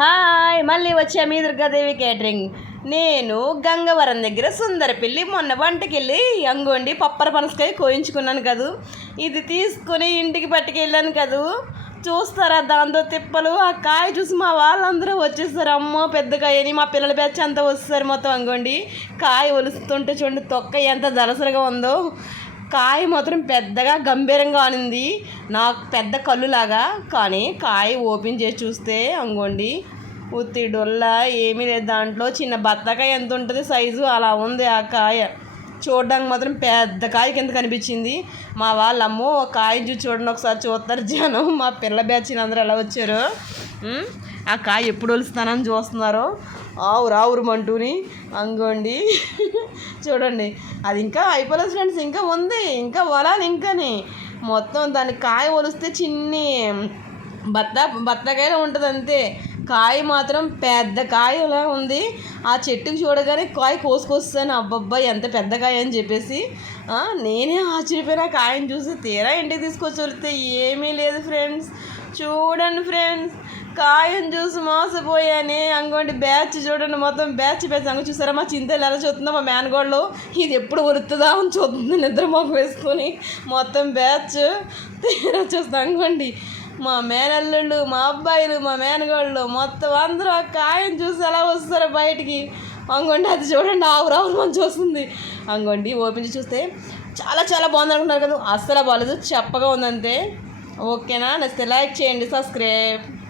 Hi మళ్ళీ వచ్చా మీ Durgadevi catering నేను గంగవరం దగ్గర సుందరపిల్లి మొన్న వంటకెళ్ళి అంగోండి పప్పర పనసకాయ కోయించుకున్నాను కదూ. ఇది తీసుకుని ఇంటికి పట్టుకెళ్ళాను కదూ. చూస్తారా దాంతో తిప్పలు? ఆ కాయ చూసి మా వాళ్ళందరూ వచ్చేస్తారు. అమ్మో పెద్ద కాయని మా పిల్లల బ్యాచ్ అంతా వస్తారు మొత్తం అంగోండి. కాయ ఒలుస్తుంటే చూడండి తొక్క ఎంత దలసరిగా ఉందో. కాయ మాత్రం పెద్దగా గంభీరంగా అనింది నాకు పెద్ద కళ్ళులాగా కానీ కాయ ఓపెన్ చేసి చూస్తే అంగోండి ఉత్తి డొల్ల ఏమీ లేదు దాంట్లో. చిన్న బత్తకాయ ఎంత ఉంటుంది సైజు అలా ఉంది ఆ కాయ. చూడడానికి మాత్రం పెద్ద కాయ కింద కనిపించింది. మా వాళ్ళమ్మ కాయ చూసి చూడండి ఒకసారి చూస్తారు జనం. మా పిల్ల బ్యాచ్ అందరూ ఎలా వచ్చారు? ఆ కాయ ఎప్పుడు వలుస్తానని చూస్తున్నారు. ఆవురు ఆవురుమంటూని అంగోండి. చూడండి. అది ఇంకా అయిపోలేదు ఫ్రెండ్స్. ఇంకా ఉంది. ఇంకా వలాలి ఇంకాని. మొత్తం దాని కాయ ఒలిస్తే చిన్ని బత్త బత్తకాయలో ఉంటుంది అంతే. కాయ మాత్రం పెద్ద కాయలా ఉంది. ఆ చెట్టుకు చూడగానే కాయ కోసుకొస్తాను. అబ్బబ్బా ఎంత పెద్ద కాయ అని చెప్పేసి. నేనే ఆశ్చర్యపోయిన. కాయని చూసి తీరా ఇంటికి తీసుకొచ్చి వెళ్తే ఏమీ లేదు ఫ్రెండ్స్. చూడండి ఫ్రెండ్స్. కాయం చూసి మోసపోయానే. అంగోండి బ్యాచ్ చూడండి మొత్తం బ్యాచ్ బ్యాచ్ అంగ చూసారా? మా చింతలు ఎలా చూస్తుందో మా మేనగోళ్ళు. ఇది ఎప్పుడు ఉరుతుందా అని చూస్తుంది నిద్ర మొక్క వేసుకొని. మొత్తం బ్యాచ్ తీరా చూస్తాం అంగోండి మా మేనల్లుళ్ళు మా అబ్బాయిలు మా మేనగోళ్ళు మొత్తం అందరూ ఆ కాయం చూసి ఎలా వస్తారో బయటికి. అంగోండి అది చూడండి ఆవు రావులు మంచి వస్తుంది అంగోండి ఓపెన్ చూస్తే చాలా చాలా బాగుంది అనుకుంటున్నారు కదా. అస్సలు బాగాలేదు చెప్పగా ఉందంతే. ఓకేనా? నచ్చితే లైక్ చేయండి సబ్స్క్రైబ్.